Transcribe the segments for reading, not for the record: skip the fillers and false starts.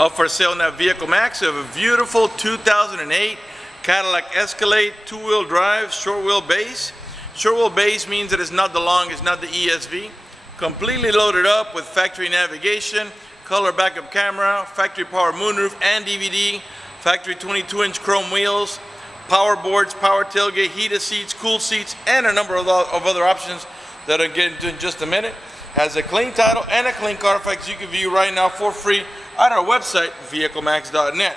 Up for sale now, Vehiclemax. We have a beautiful 2008 Cadillac Escalade, two-wheel drive, short wheel base. Short wheel base means that it's not the long, it's not the ESV. Completely loaded up with factory navigation, color backup camera, factory power moonroof and DVD, factory 22-inch chrome wheels, power boards, power tailgate, heated seats, cool seats, and a number of other options that I'll get into in just a minute. Has a clean title and a clean Carfax you can view right now for free at our website, vehiclemax.net.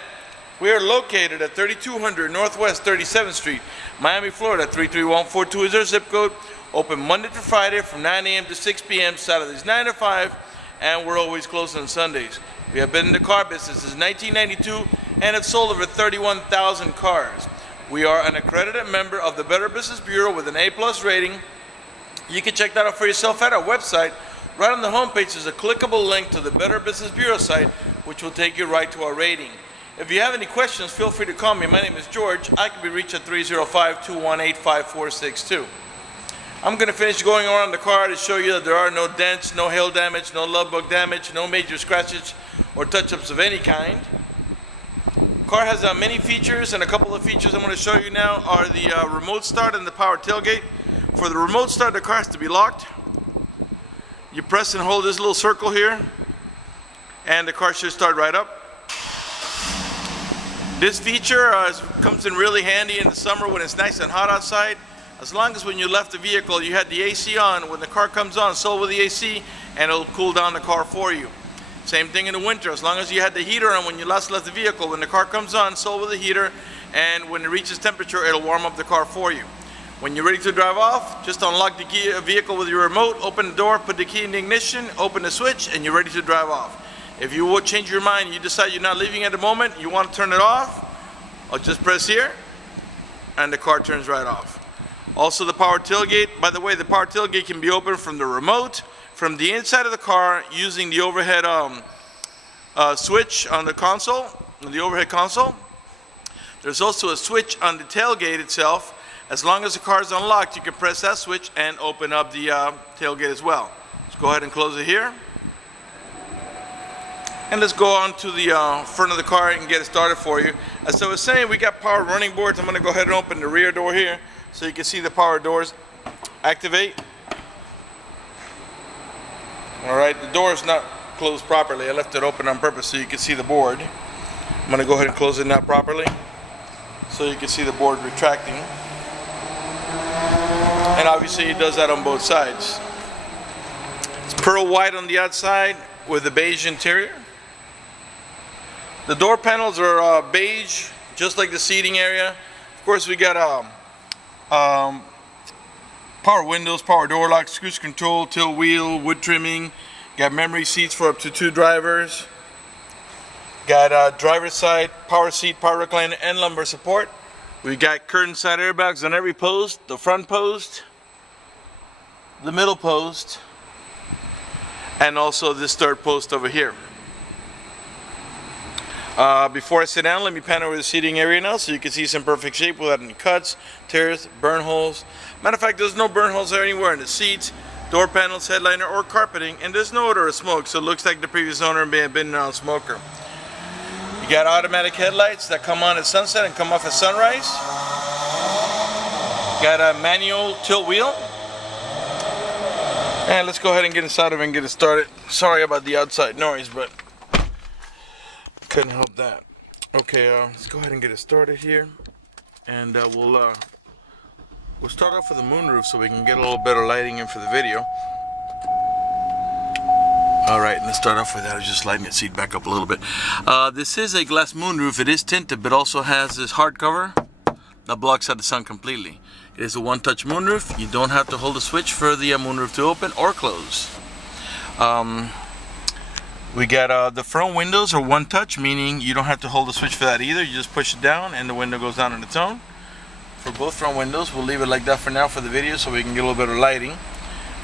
We are located at 3200 Northwest 37th Street, Miami, Florida. 33142 is our zip code. Open Monday to Friday from 9 a.m. to 6 p.m., Saturdays 9 to 5, and we're always closed on Sundays. We have been in the car business since 1992 and have sold over 31,000 cars. We are an accredited member of the Better Business Bureau with an A+ rating. You can check that out for yourself at our website. Right on the homepage is a clickable link to the Better Business Bureau site, which will take you right to our rating. If you have any questions, feel free to call me. My name is George. I can be reached at 305-218-5462. I'm going to finish going around the car to show you that there are no dents, no hail damage, no lug bug damage, no major scratches or touch-ups of any kind. The car has many features, and a couple of features I'm going to show you now are the remote start and the power tailgate. For the remote start, the car has to be locked. You press and hold this little circle here, and the car should start right up. This feature comes in really handy in the summer when it's nice and hot outside. As long as when you left the vehicle you had the AC on, when the car comes on, so will the AC, and it'll cool down the car for you. Same thing in the winter. As long as you had the heater on when you last left the vehicle, when the car comes on, so will the heater, and when it reaches temperature, it'll warm up the car for you. When you're ready to drive off, just unlock the vehicle with your remote, open the door, put the key in the ignition, open the switch, and you're ready to drive off. If you would change your mind, you decide you're not leaving at the moment, you want to turn it off, I'll just press here, and the car turns right off. Also the power tailgate. By the way, the power tailgate can be opened from the remote, from the inside of the car, using the overhead switch on the console, on the overhead console. There's also a switch on the tailgate itself. As long as the car is unlocked, you can press that switch and open up the tailgate as well. Let's go ahead and close it here. And let's go on to the front of the car and get it started for you. As I was saying, we got power running boards. I'm going to go ahead and open the rear door here so you can see the power doors activate. Alright, the door is not closed properly. I left it open on purpose so you can see the board. I'm going to go ahead and close it now properly so you can see the board retracting. And obviously it does that on both sides. It's pearl white on the outside with a beige interior. The door panels are beige, just like the seating area. Of course, we got power windows, power door locks, cruise control, tilt wheel, wood trimming. Got memory seats for up to 2 drivers. Got driver's side, power seat, power recliner, and lumbar support. We got curtain side airbags on every post, the front post, the middle post, and also this third post over here. Before I sit down, let me pan over the seating area now so you can see it's in perfect shape without any cuts, tears, burn holes. Matter of fact, there's no burn holes anywhere in the seats, door panels, headliner, or carpeting, and there's no odor of smoke, so it looks like the previous owner may have been a non-smoker. You got automatic headlights that come on at sunset and come off at sunrise. Got a manual tilt wheel. And let's go ahead and get inside of it and get it started. Sorry about the outside noise, but couldn't help that. Okay, let's go ahead and get it started here. And we'll start off with the moonroof so we can get a little better lighting in for the video. Alright, let's start off with that. I was just lighting the seat back up a little bit. This is a glass moonroof. It is tinted, but also has this hard cover that blocks out the sun completely. It is a one-touch moonroof. You don't have to hold the switch for the moonroof to open or close. We got the front windows are one-touch, meaning you don't have to hold the switch for that either. You just push it down and the window goes down on its own. For both front windows, we'll leave it like that for now for the video so we can get a little bit of lighting.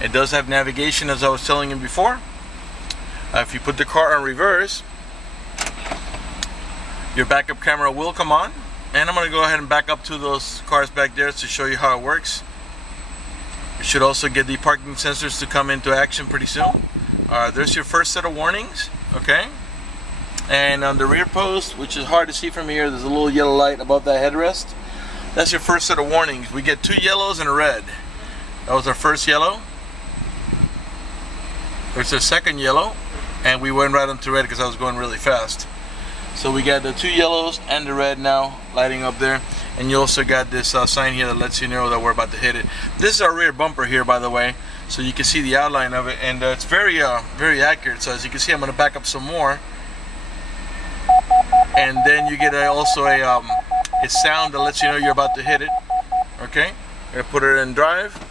It does have navigation, as I was telling you before. If you put the car on reverse, your backup camera will come on. And I'm going to go ahead and back up to those cars back there to show you how it works. You should also get the parking sensors to come into action pretty soon. There's your first set of warnings. Okay. And on the rear post, which is hard to see from here, there's a little yellow light above that headrest. That's your first set of warnings. We get 2 yellows and a red. That was our first yellow. There's our second yellow, and we went right onto red because I was going really fast. So we got the 2 yellows and the red now lighting up there. And you also got this sign here that lets you know that we're about to hit it. This is our rear bumper here, by the way, so you can see the outline of it, and it's very accurate. So as you can see, I'm going to back up some more, and then you get also a sound that lets you know you're about to hit it. Okay, I'm going to put it in drive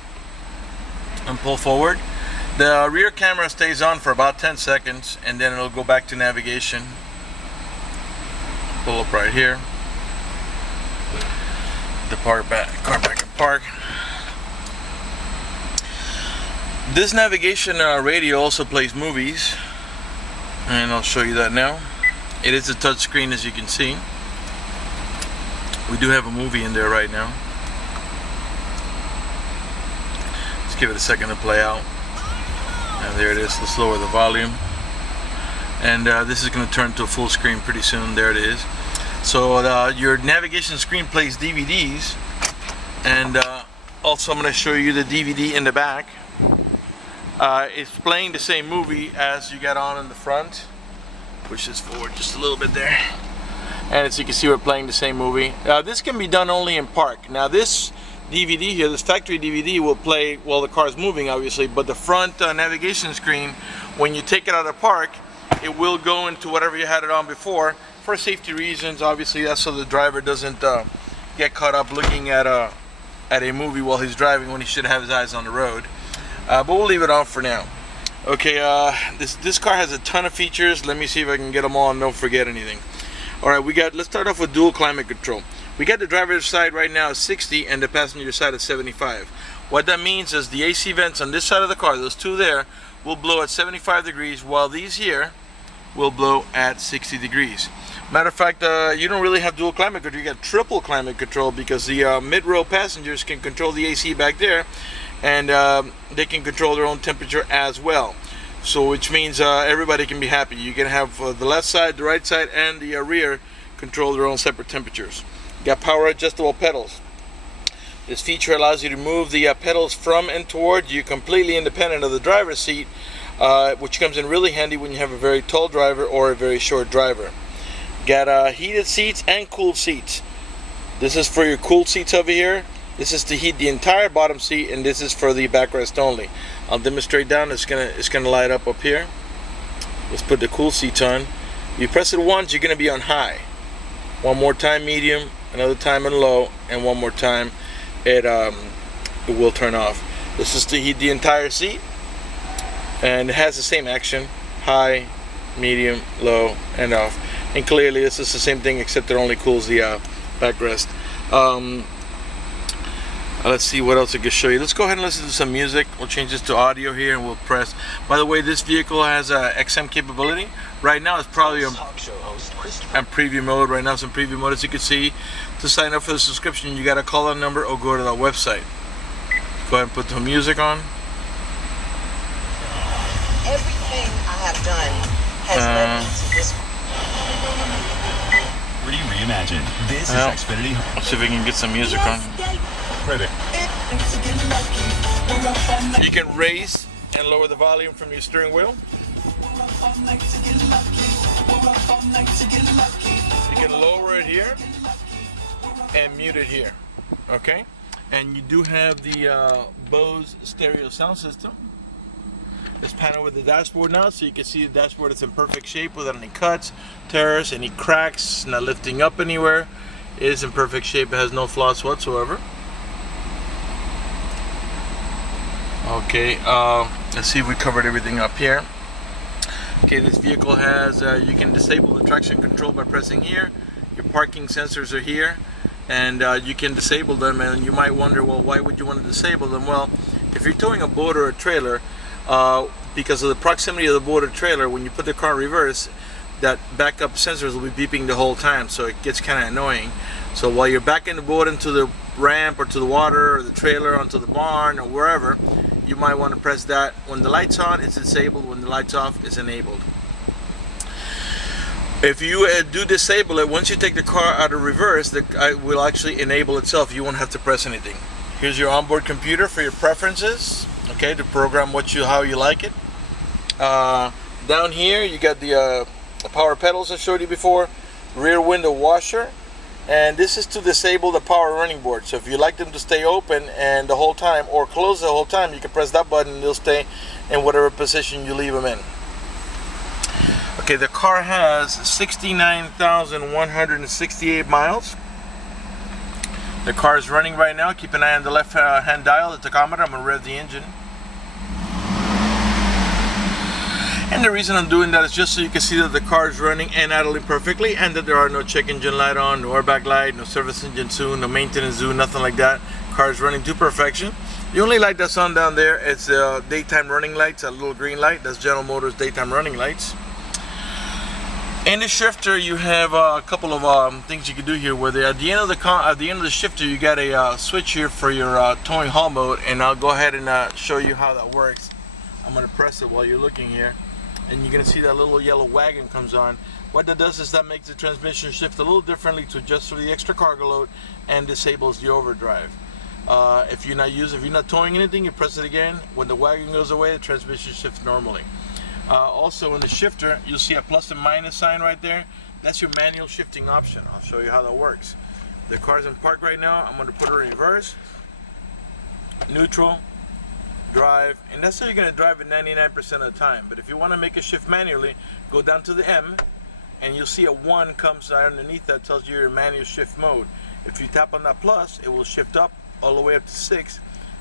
and pull forward. The rear camera stays on for about 10 seconds, and then it'll go back to navigation. Pull up right here. The car back and park. This navigation radio also plays movies, and I'll show you that now. It is a touch screen, as you can see. We do have a movie in there right now. Let's give it a second to play out. And there it is. Let's lower the volume. And this is going to turn to a full screen pretty soon. There it is. So your navigation screen plays DVDs, and also I'm going to show you the DVD in the back. It's playing the same movie as you got on in the front. Push this forward just a little bit there, and as you can see, we're playing the same movie. This can be done only in park. Now this DVD here, this factory DVD, will play while the car is moving, obviously, but the front navigation screen, when you take it out of park, it will go into whatever you had it on before. For safety reasons, obviously, that's so the driver doesn't get caught up looking at a movie while he's driving when he should have his eyes on the road. But we'll leave it on for now. Okay, this car has a ton of features. Let me see if I can get them all and don't forget anything. All right, let's start off with dual climate control. We got the driver's side right now at 60 and the passenger side at 75. What that means is the AC vents on this side of the car, those 2 there, will blow at 75 degrees, while these here will blow at 60 degrees. Matter of fact, you don't really have dual climate control. You got triple climate control, because the mid-row passengers can control the AC back there, and they can control their own temperature as well. So which means everybody can be happy. You can have the left side, the right side, and the rear control their own separate temperatures. You got power adjustable pedals. This feature allows you to move the pedals from and toward you, completely independent of the driver's seat, which comes in really handy when you have a very tall driver or a very short driver. Got heated seats and cooled seats. This is for your cooled seats over here. This is to heat the entire bottom seat, and this is for the backrest only. I'll demonstrate down. It's gonna light up here. Let's put the cool seats on. You press it once, you're gonna be on high. One more time, medium. Another time in low, and one more time, it will turn off. This is to heat the entire seat, and it has the same action: high, medium, low, and off. And clearly this is the same thing, except it only cools the backrest. Let's see what else I can show you. Let's go ahead and listen to some music. We'll change this to audio here, and we'll press. By the way, this vehicle has XM capability. Right now it's probably in preview mode. Right now it's in preview mode. As you can see, to sign up for the subscription, you got to call that number or go to the website. Go ahead and put the music on. Everything I have done has led me to this. Reimagine. This is Xfinity. Let's see if we can get some music on. Credit. You can raise and lower the volume from your steering wheel. You can lower it here and mute it here. Okay? And you do have the Bose stereo sound system. It's paneled with the dashboard now, so you can see the dashboard is in perfect shape without any cuts, tears, any cracks, not lifting up anywhere. It is in perfect shape. It has no flaws whatsoever. Okay, let's see if we covered everything up here. Okay, this vehicle has, you can disable the traction control by pressing here. Your parking sensors are here, and you can disable them. And you might wonder, well, why would you want to disable them? Well, if you're towing a boat or a trailer, because of the proximity of the boat or trailer, when you put the car in reverse, that backup sensors will be beeping the whole time, so it gets kind of annoying. So while you're backing the boat into the ramp or to the water, or the trailer onto the barn or wherever, you might want to press that. When the light's on, it's disabled. When the light's off, it's enabled. If you do disable it, once you take the car out of reverse, it will actually enable itself. You won't have to press anything. Here's your onboard computer for your preferences, okay, to program how you like it. Down here you got the power pedals I showed you before, rear window washer, and this is to disable the power running board. So if you like them to stay open and the whole time, or close the whole time, you can press that button and they'll stay in whatever position you leave them in. Okay, the car has 69,168 miles. The car is running right now. Keep an eye on the left hand dial, the tachometer. I'm going to rev the engine. And the reason I'm doing that is just so you can see that the car is running and idling perfectly, and that there are no check engine light on, no airbag light, no service engine soon, no maintenance soon, nothing like that. Car is running to perfection. The only light that's on down there is the daytime running lights, a little green light. That's General Motors daytime running lights. In the shifter, you have a couple of things you can do here. Where at the end of the shifter, you got a switch here for your towing haul mode, and I'll go ahead and show you how that works. I'm going to press it while you're looking here, and you're going to see that little yellow wagon comes on. What that does is that makes the transmission shift a little differently to adjust for the extra cargo load, and disables the overdrive. If you're not towing anything, you press it again. When the wagon goes away, the transmission shifts normally. Also in the shifter, you'll see a plus and minus sign right there. That's your manual shifting option. I'll show you how that works. The car's in park right now. I'm going to put her in reverse, neutral, drive, and that's how you're going to drive it 99% of the time. But if you want to make a shift manually, go down to the M, and you'll see a 1 comes underneath that, tells you your manual shift mode. If you tap on that plus, it will shift up all the way up to 6,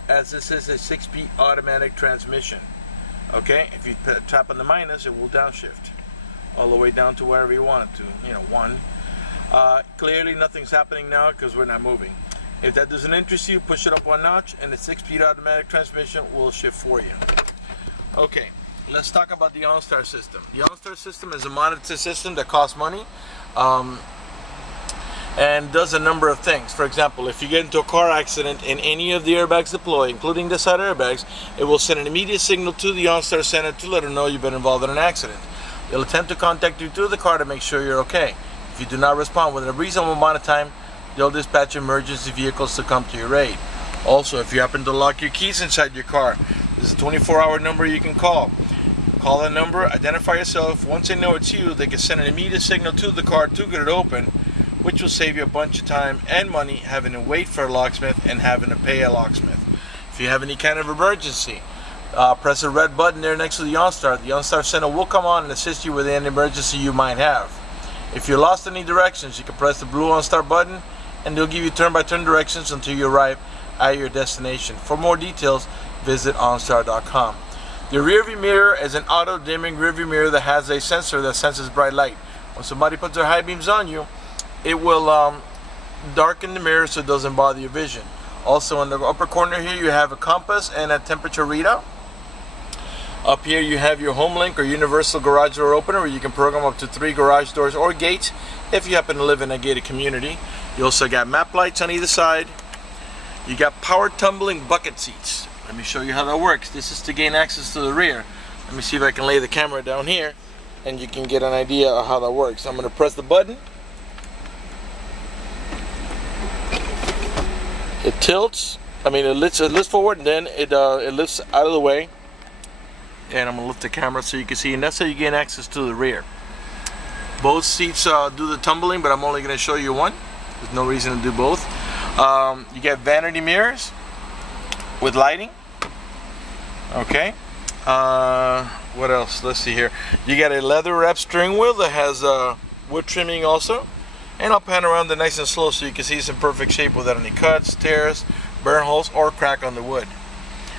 as this is a 6-speed automatic transmission. Okay, if you tap on the minus, it will downshift all the way down to wherever you want it to, 1. Clearly nothing's happening now because we're not moving. If that doesn't interest you, push it up 1 notch and the 6-speed automatic transmission will shift for you. Okay, let's talk about the OnStar system. The OnStar system is a monitored system that costs money and does a number of things. For example, if you get into a car accident and any of the airbags deploy, including the side airbags, it will send an immediate signal to the OnStar center to let them know you've been involved in an accident. They'll attempt to contact you through the car to make sure you're okay. If you do not respond within a reasonable amount of time, they'll dispatch emergency vehicles to come to your aid. Also, if you happen to lock your keys inside your car, there's a 24-hour number you can call. Call that number, identify yourself. Once they know it's you, they can send an immediate signal to the car to get it open, which will save you a bunch of time and money having to wait for a locksmith and having to pay a locksmith. If you have any kind of emergency, press the red button there next to the OnStar. The OnStar center will come on and assist you with any emergency you might have. If you're lost any directions, you can press the blue OnStar button and they'll give you turn-by-turn directions until you arrive at your destination. For more details, visit OnStar.com. The rearview mirror is an auto-dimming rearview mirror that has a sensor that senses bright light. When somebody puts their high beams on you, it will darken the mirror so it doesn't bother your vision. Also in the upper corner here, you have a compass and a temperature readout. Up here you have your HomeLink or universal garage door opener, where you can program up to 3 garage doors or gates if you happen to live in a gated community. You also got map lights on either side. You got power tumbling bucket seats. Let me show you how that works. This is to gain access to the rear. Let me see if I can lay the camera down here and you can get an idea of how that works. I'm going to press the button. It tilts, it lifts forward, and then it lifts out of the way. And I'm going to lift the camera so you can see, and that's how you gain access to the rear. Both seats do the tumbling, but I'm only going to show you one. There's no reason to do both. You get vanity mirrors with lighting. Okay. What else? Let's see here. You got a leather wrap steering wheel that has wood trimming also. And I'll pan around it nice and slow so you can see it's in perfect shape without any cuts, tears, burn holes, or crack on the wood.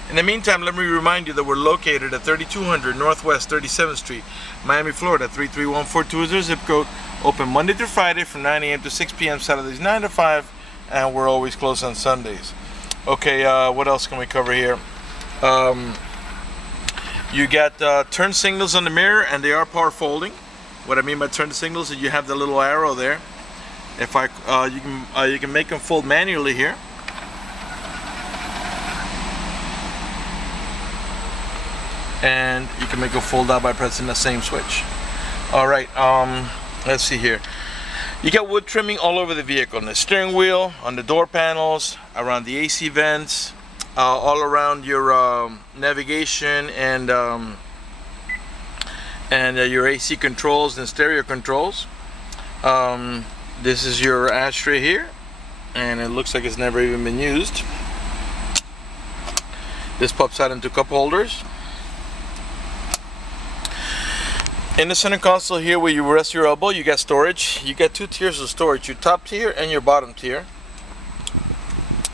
In the meantime, let me remind you that we're located at 3200 Northwest 37th Street, Miami, Florida, 33142 zip code. Open Monday through Friday from 9 a.m. to 6 p.m. Saturdays 9 to 5, and we're always closed on Sundays. Okay, what else can we cover here? You got turn signals on the mirror, and they are power folding. What I mean by turn signals is you have the little arrow there. If you can make them fold manually here. And you can make them fold out by pressing the same switch. All right. Let's see here. You got wood trimming all over the vehicle, on the steering wheel, on the door panels, around the AC vents, all around your navigation and your AC controls and stereo controls. This is your ashtray here, and it looks like it's never even been used. This pops out into cup holders. In the center console here where you rest your elbow, you got storage. You got two tiers of storage, your top tier and your bottom tier.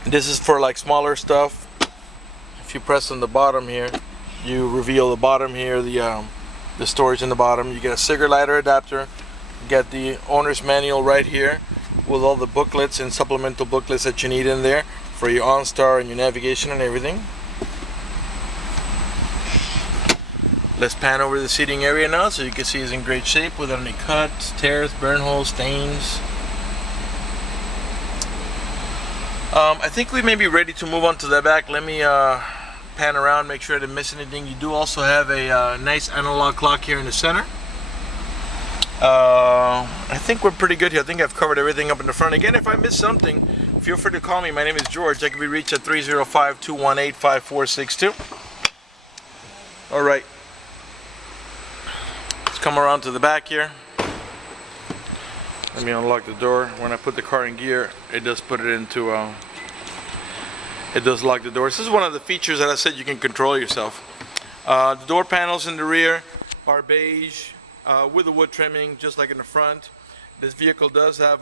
This is for like smaller stuff. If you press on the bottom here, you reveal the bottom here, the storage in the bottom. You get a cigarette lighter adapter. You got the owner's manual right here with all the booklets and supplemental booklets that you need in there for your OnStar and your navigation and everything. Let's pan over the seating area now so you can see it's in great shape without any cuts, tears, burn holes, stains. I think we may be ready to move on to the back. Let me pan around, make sure I didn't miss anything. You do also have a nice analog clock here in the center. I think we're pretty good here. I think I've covered everything up in the front. Again, if I missed something, feel free to call me. My name is George. I can be reached at 305-218-5462. All right. Come around to the back here. Let me unlock the door. When I put the car in gear, it does put it into it does lock the doors. This is one of the features that I said you can control yourself. The door panels in the rear are beige with the wood trimming, just like in the front. This vehicle does have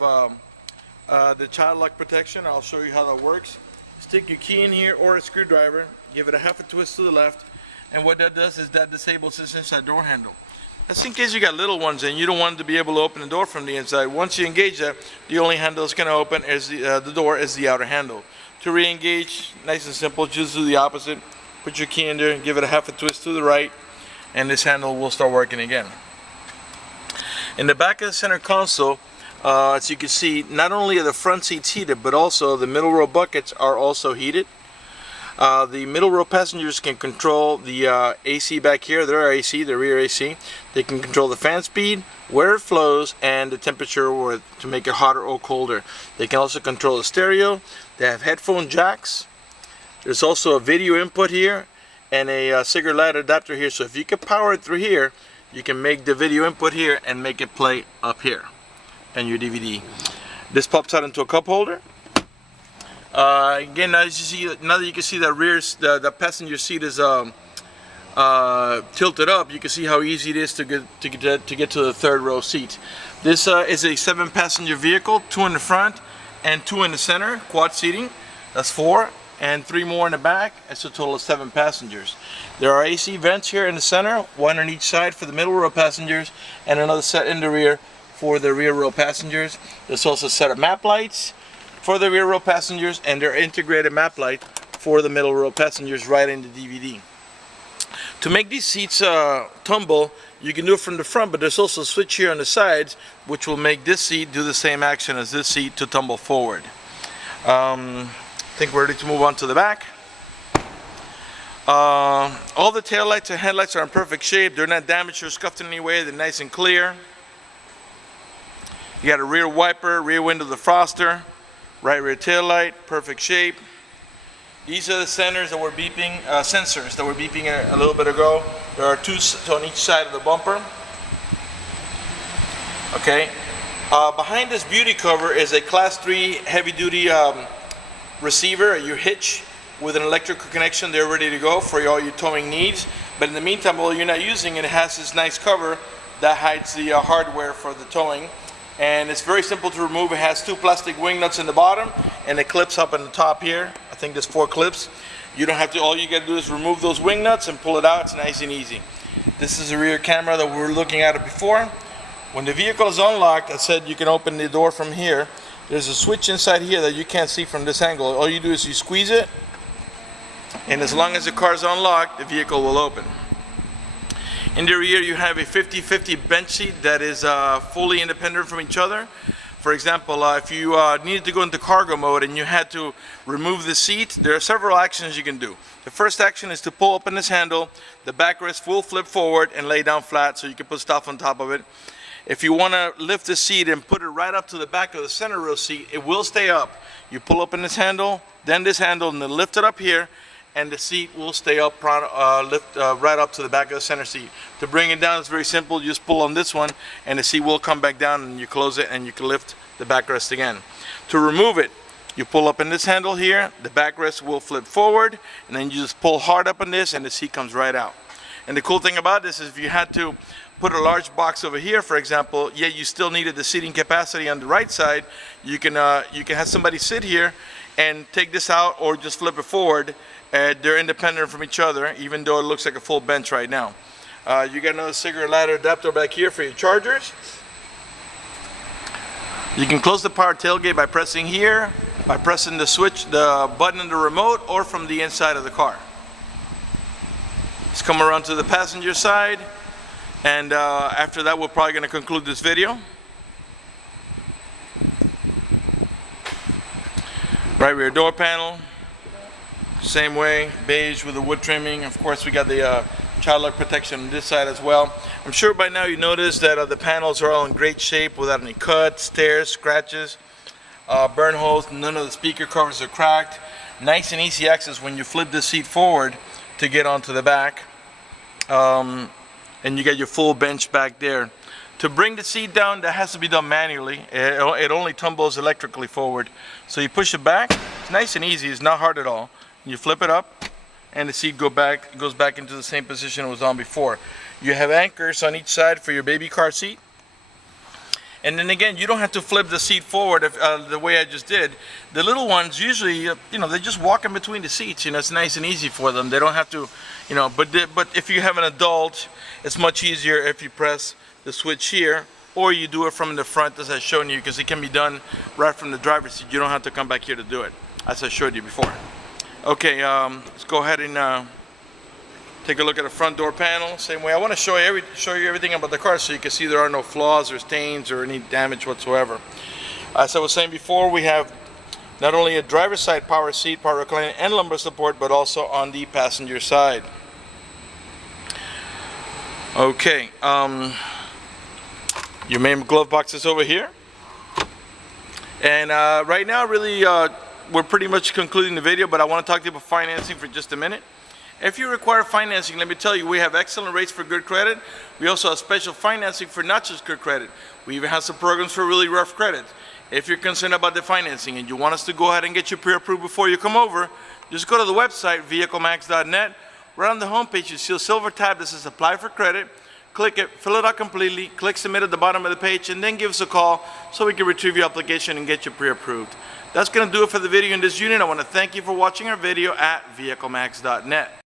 the child lock protection. I'll show you how that works. Stick your key in here or a screwdriver, give it a half a twist to the left, and what that does is that disables this inside door handle. That's in case you got little ones and you don't want them to be able to open the door from the inside. Once you engage that, the only handle that's going to open is the door is the outer handle. To re-engage, nice and simple, just do the opposite. Put your key in there, give it a half a twist to the right, and this handle will start working again. In the back of the center console, as you can see, not only are the front seats heated, but also the middle row buckets are also heated. The middle row passengers can control the AC back here, their AC, the rear AC. They can control the fan speed, where it flows, and the temperature to make it hotter or colder. They can also control the stereo. They have headphone jacks. There's also a video input here and a cigarette lighter adapter here. So if you can power it through here, you can make the video input here and make it play up here and your DVD. This pops out into a cup holder. Again, now that you can see that the passenger seat is tilted up, you can see how easy it is to get to the third row seat. This is a 7-passenger vehicle, 2 in the front and 2 in the center, quad seating. That's 4, and 3 more in the back. It's a total of 7 passengers. There are AC vents here in the center, 1 on each side for the middle row passengers, and another set in the rear for the rear row passengers. There's also a set of map lights for the rear row passengers, and their integrated map light for the middle row passengers right in the DVD. To make these seats tumble, you can do it from the front, but there's also a switch here on the sides which will make this seat do the same action as this seat to tumble forward. I think we're ready to move on to the back. All the tail lights and headlights are in perfect shape. They're not damaged or scuffed in any way. They're nice and clear. You got a rear wiper, rear window defroster, right rear tail light, perfect shape. These are the sensors that were beeping a little bit ago. There are 2 on each side of the bumper. Okay. Behind this beauty cover is a Class 3 heavy-duty receiver, your hitch, with an electrical connection. They're ready to go for all your towing needs. But in the meantime, while you're not using it, it has this nice cover that hides the hardware for the towing. And it's very simple to remove. It has 2 plastic wing nuts in the bottom and it clips up in the top here. I think there's 4 clips. You don't have to, all you got to do is remove those wing nuts and pull it out. It's nice and easy. This is the rear camera that we were looking at it before. When the vehicle is unlocked, I said you can open the door from here. There's a switch inside here that you can't see from this angle. All you do is you squeeze it, and as long as the car is unlocked, the vehicle will open. In the rear, you have a 50-50 bench seat that is fully independent from each other. For example, if you needed to go into cargo mode and you had to remove the seat, there are several actions you can do. The first action is to pull open this handle. The backrest will flip forward and lay down flat so you can put stuff on top of it. If you want to lift the seat and put it right up to the back of the center row seat, it will stay up. You pull up in this handle, then this handle, and then lift it up here, and the seat will stay up, right up to the back of the center seat. To bring it down, it's very simple. You just pull on this one, and the seat will come back down, and you close it, and you can lift the backrest again. To remove it, you pull up in this handle here, the backrest will flip forward, and then you just pull hard up on this, and the seat comes right out. And the cool thing about this is if you had to put a large box over here, for example, yet you still needed the seating capacity on the right side, you can have somebody sit here and take this out, or just flip it forward. They're independent from each other, even though it looks like a full bench right now. You got another cigarette lighter adapter back here for your chargers. You can close the power tailgate by pressing here, by pressing the switch, the button in the remote, or from the inside of the car. Let's come around to the passenger side, and after that we're probably going to conclude this video. Right rear door panel, same way, beige with the wood trimming. Of course, we got the child lock protection on this side as well. I'm sure by now you noticed that the panels are all in great shape without any cuts, tears, scratches, burn holes. None of the speaker covers are cracked. Nice and easy access when you flip the seat forward to get onto the back. And you get your full bench back there. To bring the seat down, that has to be done manually. It only tumbles electrically forward. So you push it back. It's nice and easy. It's not hard at all. You flip it up, and the seat goes back into the same position it was on before. You have anchors on each side for your baby car seat. And then again, you don't have to flip the seat forward the way I just did. The little ones usually, they just walk in between the seats. It's nice and easy for them. They don't have to, but if you have an adult, it's much easier if you press the switch here, or you do it from the front as I've shown you, because it can be done right from the driver's seat. You don't have to come back here to do it, as I showed you before. Okay, let's go ahead and take a look at the front door panel. Same way. I want to show you everything about the car so you can see there are no flaws or stains or any damage whatsoever. As I was saying before, we have not only a driver's side power seat, power reclining, and lumbar support, but also on the passenger side. Okay, your main glove box is over here. And right now, really, we're pretty much concluding the video, but I want to talk to you about financing for just a minute. If you require financing, let me tell you, we have excellent rates for good credit. We also have special financing for not just good credit. We even have some programs for really rough credit. If you're concerned about the financing and you want us to go ahead and get you pre-approved before you come over, just go to the website, vehiclemax.net. Right on the homepage, you see a silver tab that says Apply for Credit. Click it, fill it out completely, click Submit at the bottom of the page, and then give us a call so we can retrieve your application and get you pre-approved. That's going to do it for the video in this unit. I want to thank you for watching our video at vehiclemax.net.